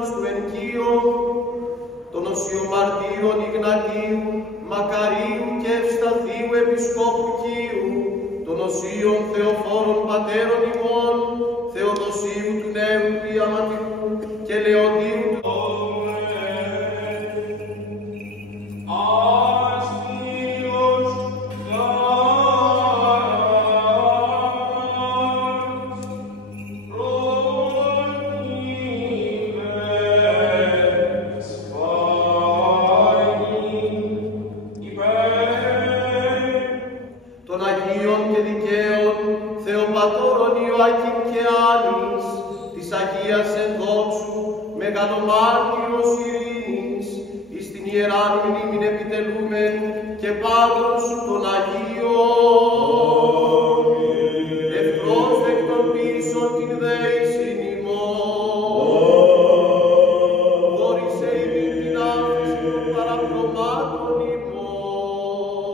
θανάτους του ενοικίου, των οσίων μαρτύρων Ιγνατίου, Μακαρίου και Ευσταθίου Επισκόπου Κίου, των οσίων Θεοφόρων πατέρων ημών, Θεοδοσίου του νέου Διαματικού και Λεοντίου του μεγαλομάρτυρος ειρήνης, εις την Ιεράν μνήμην επιτελούμε και πάντων σου των Αγίων. Ευπρόσδεκτον πίσω την δέησιν ημών. Δόρισε ημίν την άφηση των παραπλωμάτων ημών.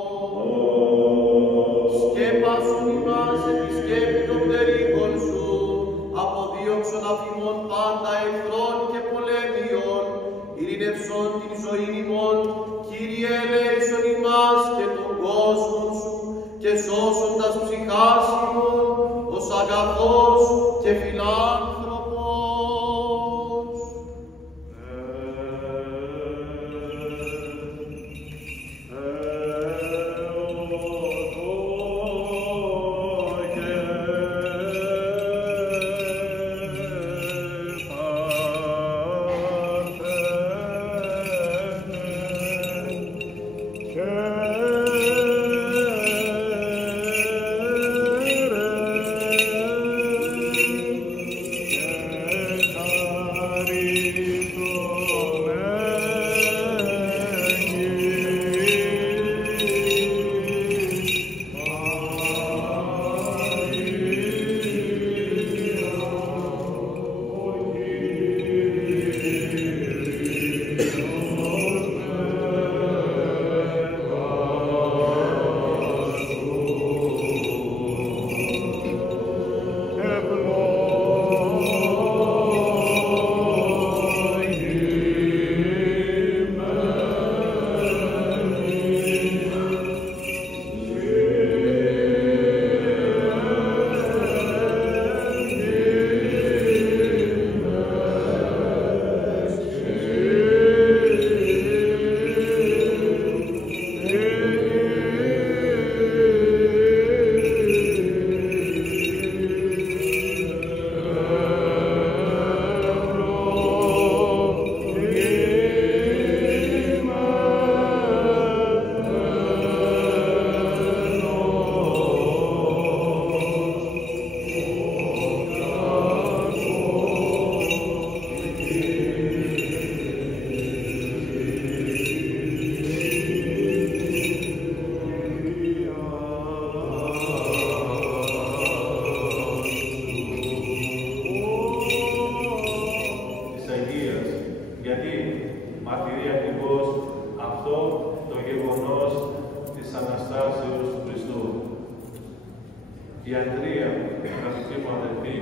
Σκέπασον ημάς επί σκέπη των πτερύχων σου, αποδίωξον αφημών πάντα εχθρών και πολέμιων, ειρήνευσον την ζωήν ημών, Κύριε ελέησον ημάς και τον κόσμον σου, και σώσον τας ψυχάς ημών, ως αγαθός και φιλάνθρωπος. Ιατρία, αγαπητοί μου αδελφοί,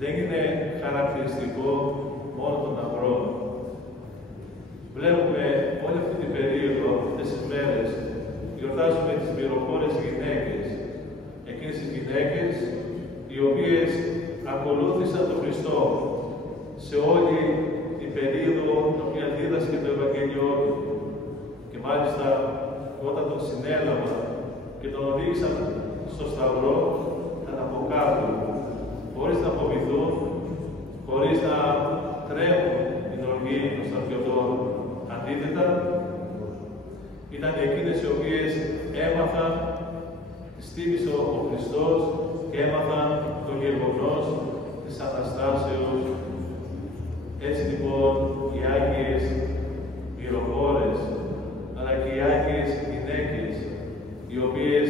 δεν είναι χαρακτηριστικό μόνο των αγρών. Βλέπουμε όλη αυτή την περίοδο, αυτές τις μέρες, γιορτάζουμε τις μυροφόρες γυναίκες. Εκείνες τις γυναίκες οι οποίες ακολούθησαν τον Χριστό σε όλη την περίοδο την οποία δίδασκε το Ευαγγέλιό του. Και μάλιστα όταν τον συνέλαβαν και τον οδήγησαν στο Σταυρό, ήταν από κάτω, χωρίς να φοβηθούν, χωρίς να τρέμουν την οργή των στρατιωτών. Αντίθετα, ήταν εκείνες οι οποίες έμαθαν, τις τίμησε ο Χριστός και έμαθαν το γεγονός της Αναστάσεως. Έτσι λοιπόν οι Άγιες μυροφόρες, αλλά και οι Άγιες γυναίκες, οι οποίες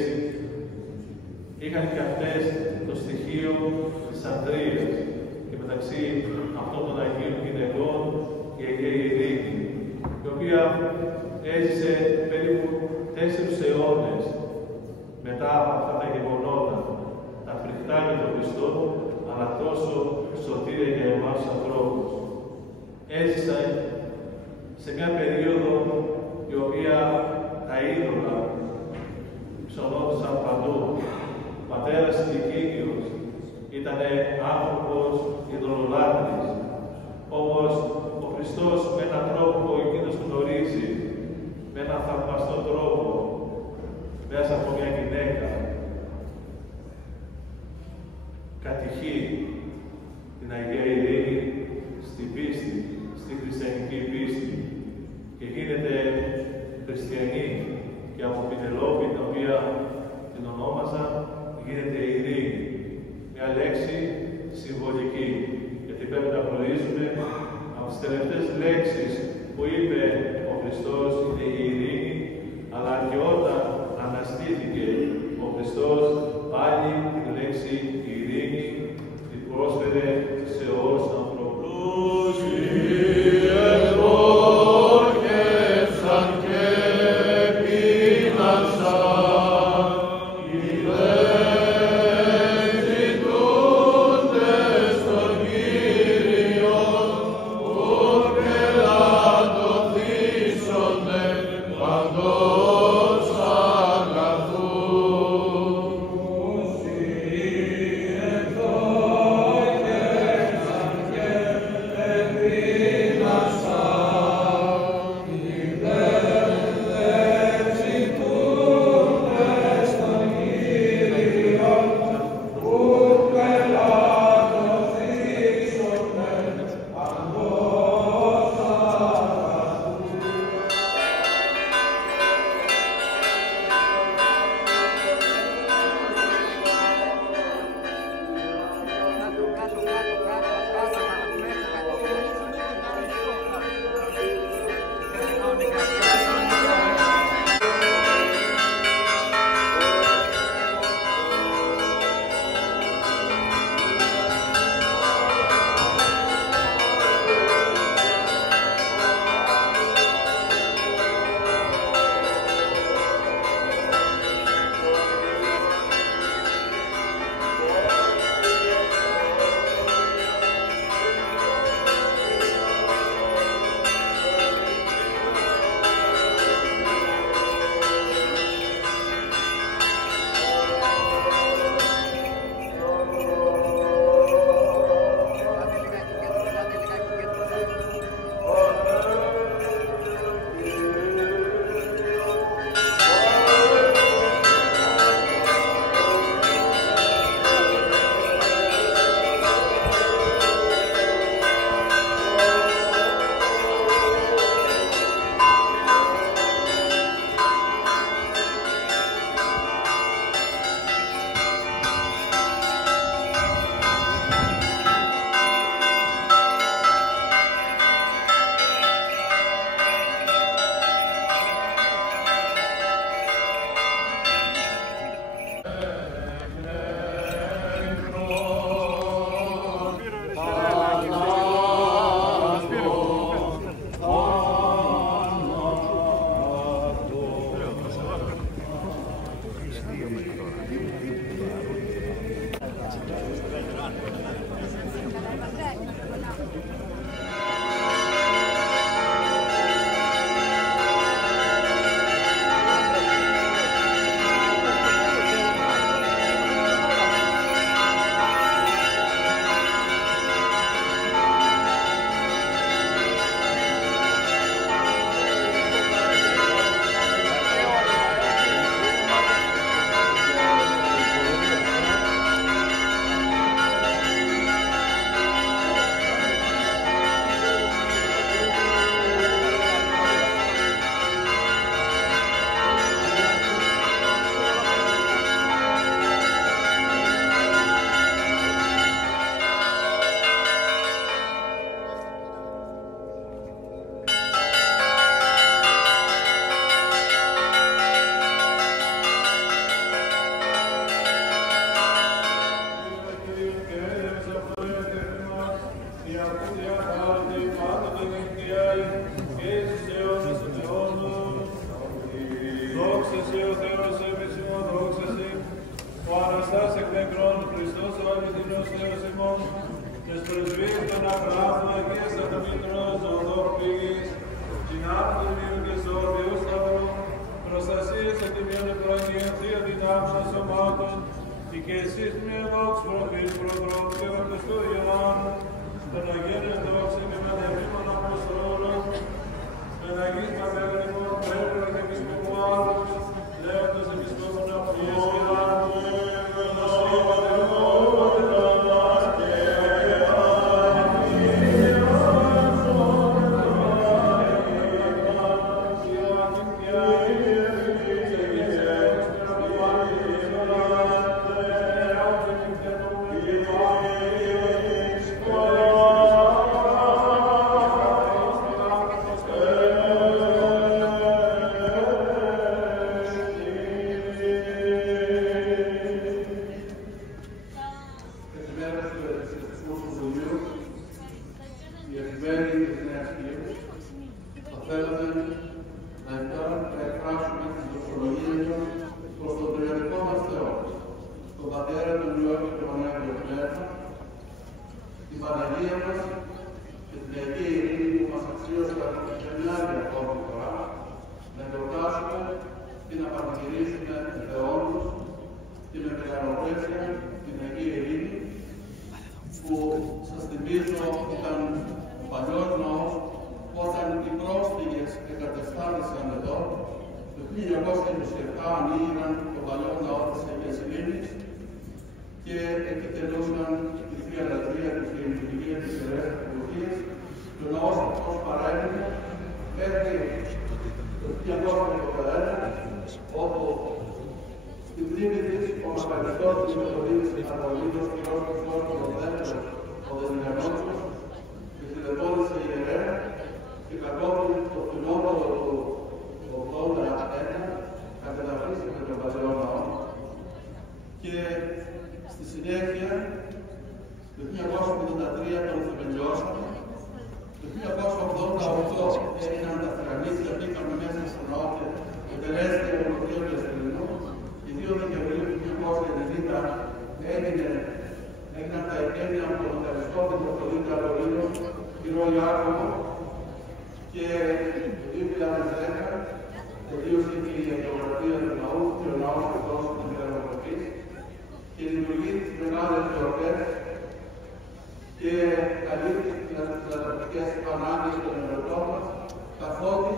είχαν και αυτές το στοιχείο της αντρίας και μεταξύ αυτών των Αγίων γυναικών η Αγία Ειρήνη, η οποία έζησε περίπου 4 αιώνες μετά από αυτά τα γεγονότα, τα φρικτά για τον Χριστό, αλλά τόσο σωτήρια για εμάς. έζησαν σε μια περίοδο η οποία τα είδωλα ψωνόντουσαν παντού. Ο πατέρας Τικίνιος ήταν άνθρωπος ειδωλολάτρης. Όμως ο Χριστός με έναν τρόπο που εκείνος γνωρίζει, με έναν θαυμαστό τρόπο, μέσα από μια γυναίκα, κατηχεί την Αγία Ειρήνη στην πίστη, στη χριστιανική πίστη και γίνεται χριστιανή και από Πηνελόπη, την οποία την ονόμαζαν, γίνεται ειρήνη. Μια λέξη συμβολική, γιατί πρέπει να γνωρίζουμε από τις τελευταίες λέξεις που είπε ο Χριστός είναι η ειρήνη, αλλά και όταν αναστήθηκε ο Χριστός, πάλι την λέξη ειρήνη την πρόσφερε σε όλους τους ανθρώπους. την Παναγία μας και την Αγία Ειρήνη που μας αξίωσε για μια άλλη ακόμη φορά να γιορτάσουμε και να πανηγυρίσουμε με όλους και με μεγαλοπρέπεια την Αγία Ειρήνη που σας θυμίζω ήταν ο παλιός ναός όταν οι πρόσφυγες εγκατεστάθησαν εδώ το 1927 ανοίγαν το παλιό ναό της Αγίας Ειρήνης και επιτελούσαν τη Θεία Λατρεία και τη λειτουργία της Ιερές Εποχής. Το ναός αυτός παρέμεινε μέχρι το 1951, όπου στην μνήμη της ο Μακαριστός της Μητροπολίτης Ανατολίτος κ. Χριστόφορος ο Δεσμενότσος και τηλεφώνησε η ιερέα και κατόπιν το φθινόπωρο του 1981 κατεδαφίστηκε τον παλαιό ναό και στη συνέχεια το 1983 τον θεμελιώσαμε. Το 1988 έγιναν τα θρανίσια, μπήκαμε μέσα στον ναό και εκτελέστηκε από το Θείο Κεσσερινού. Και 2 Δεκεμβρίου του 1990 έγιναν τα εγγένεια από τον Ευχαριστό Μητροπολίτη Ανατολίτος κ. Ιάκωβο και το 2010 τελείωσε και η αγιογραφία του ναού και ο ναός αυτός της Μητροπολίτης και λειτουργεί τις μεγάλες γιορτές και καλύπτει τις λατρευτικές ανάγκες των ερωτών μας, καθότι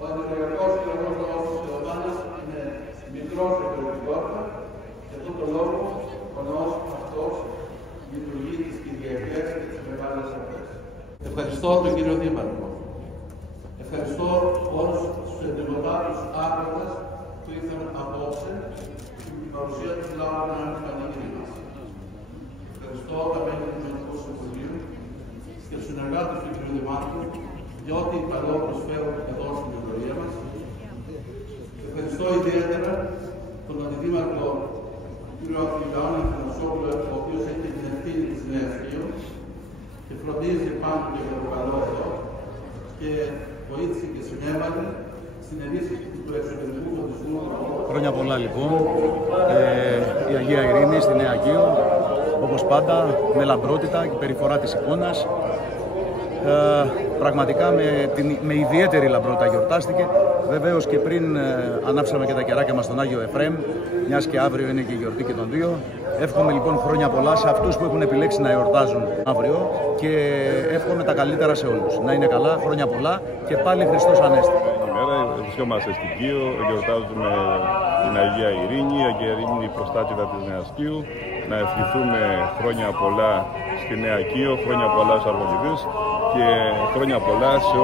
ο αντιπραγματικός κοινωνικός ναός της Θεοτάνας είναι μικρός εκλογικότητα και αυτόν τον λόγο ο ναός αυτός λειτουργεί τις Κυριακές και τις μεγάλες γιορτές. Ευχαριστώ τον κύριο Δήμαρχο. Ευχαριστώ όλους τους εντυπωτάτους άκροδες που ήρθαν απόψε και την παρουσία τους λάβουν ένα πανηγύρι μας. Ευχαριστώ τα μέλη του Δημοτικού Συμβουλίου και τους συνεργάτες του κ. Δημάρχου για ό,τι καλό προσφέρουν εδώ στην εκλογία μας. Ευχαριστώ ιδιαίτερα τον Αντιδήμαρχο κ. Ιωάννη Αθανασόπουλο, ο οποίος έχει την ευθύνη της Νέας Κοίου και φροντίζει πάντοτε για το καλό εδώ και βοήθησε και συνέβαλε στην ενίσχυση του εξωτερικού φωτισμού. Χρόνια πολλά λοιπόν. Η Αγία Ειρήνη στη Νέα Κοίο, όπως πάντα, με λαμπρότητα και περιφορά της εικόνας. Πραγματικά με ιδιαίτερη λαμπρότητα γιορτάστηκε. Βεβαίως και πριν ανάψαμε και τα κεράκια μας στον Άγιο Εφραίμ, μιας και αύριο είναι και η γιορτή και των δύο. Εύχομαι λοιπόν χρόνια πολλά σε αυτούς που έχουν επιλέξει να εορτάζουν αύριο και εύχομαι τα καλύτερα σε όλους. Να είναι καλά, χρόνια πολλά και πάλι Χριστός Ανέστη. Σήμερα βρισκόμαστε στην Κοίο, γιορτάζουμε την Αγία Ειρήνη, η Αγία Ειρήνη είναι η προστάτηδα της Νέας Κοίου. Να ευχηθούμε χρόνια πολλά στη Νέα Κοίο, χρόνια πολλά στους Αρμονιδείς και χρόνια πολλά σε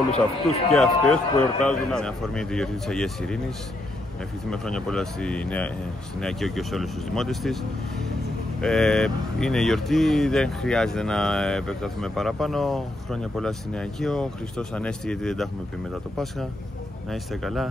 όλους αυτούς και αυτές που εορτάζουν. Με αφορμή τη γιορτή της Αγίας Ειρήνης, ευχηθούμε χρόνια πολλά στη Νέα Κοίο και σε όλους τους δημότες της. Είναι η γιορτή, δεν χρειάζεται να επεκταθούμε παραπάνω. Χρόνια πολλά στη Νέα Κοίο, Χριστός Ανέστη, γιατί δεν τα έχουμε πει μετά το Πάσχα. Να είστε καλά.